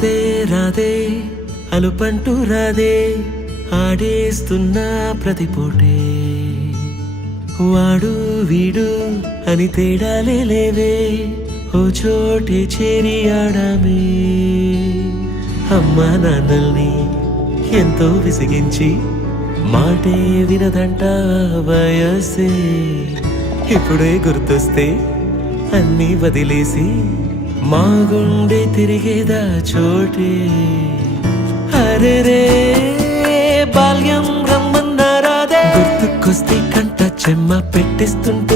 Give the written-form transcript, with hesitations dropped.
రాధే రాధే అలుపంటూ రాధే ఆడేస్తున్నా ప్రతిపోటే వాడు వీడు అని తేడాలే లేవే ఓ చోటే చేరి ఆడామే అమ్మా నాన్నల్ని ఎంతో విసిగించి మాటే వినదంట వయసే ఇప్పుడే గుర్తొస్తే అన్నీ వదిలేసి మా గుండె తిరిగేదా చోటే అరే రే బాల్యం రమ్మన్నారాదే గుర్తుకొస్తే కంట చెమ్మ పెట్టిస్తుంటే